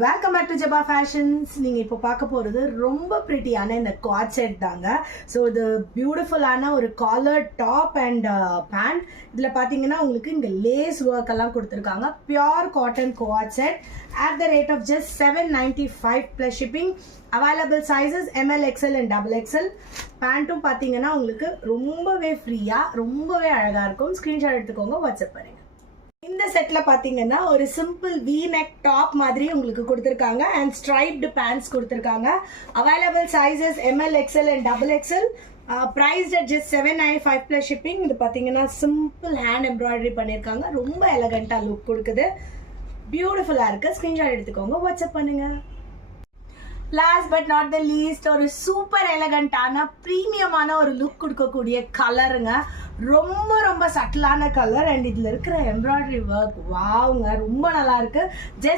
Welcome back to Jaba fashions. நீங்கள் இப்போ பார்க்க போகிறது ரொம்ப ப்ரிட்டியான இந்த காட் செட் தாங்க. ஸோ இது பியூட்டிஃபுல்லான ஒரு காலர் டாப் அண்ட் பேண்ட். இதில் பார்த்தீங்கன்னா உங்களுக்கு இங்கே லேஸ் ஒர்க் எல்லாம் கொடுத்துருக்காங்க. Pure cotton cot set at the rate of just $795 plus shipping. Available sizes ML, XL and XXL. பேண்ட்டும் பார்த்தீங்கன்னா உங்களுக்கு ரொம்பவே ஃப்ரீயாக ரொம்பவே அழகாக இருக்கும். ஸ்க்ரீன்ஷாட் எடுத்துக்கோங்க, வாட்ஸ்அப் பண்ணுங்க. இந்த செட்ல பாத்தீங்கன்னா ஒரு சிம்பிள் வி நெக் டாப் மாதிரி உங்களுக்கு கொடுத்துருக்காங்க அண்ட் ஸ்ட்ரைப்டு பேண்ட்ஸ் கொடுத்துருக்காங்க. Available sizes ML, XL and XXL. priced at just $795 plus shipping. இது பாத்தீங்கன்னா சிம்பிள் ஹேண்ட் எம்ப்ராய்டரி பண்ணியிருக்காங்க. ரொம்ப எலகண்டா லுக் கொடுக்குது, பியூட்டிஃபுல்லா இருக்கு. ஸ்கிரீன்ஷாட் எடுத்துக்கோங்க, வாட்ஸ்அப் பண்ணுங்க. Last but not the least, ஒரு சூப்பர் எலகண்டான ப்ரீமியமான ஒரு லுக் கொடுக்கக்கூடிய கலருங்க. ரொம்ப ரொம்ப சட்டிலான கலர் அண்ட் இதில் இருக்கிற எம்ப்ராய்டரி ஒர்க் வாவுங்க, ரொம்ப நல்லா இருக்கு. ஜஸ்ட்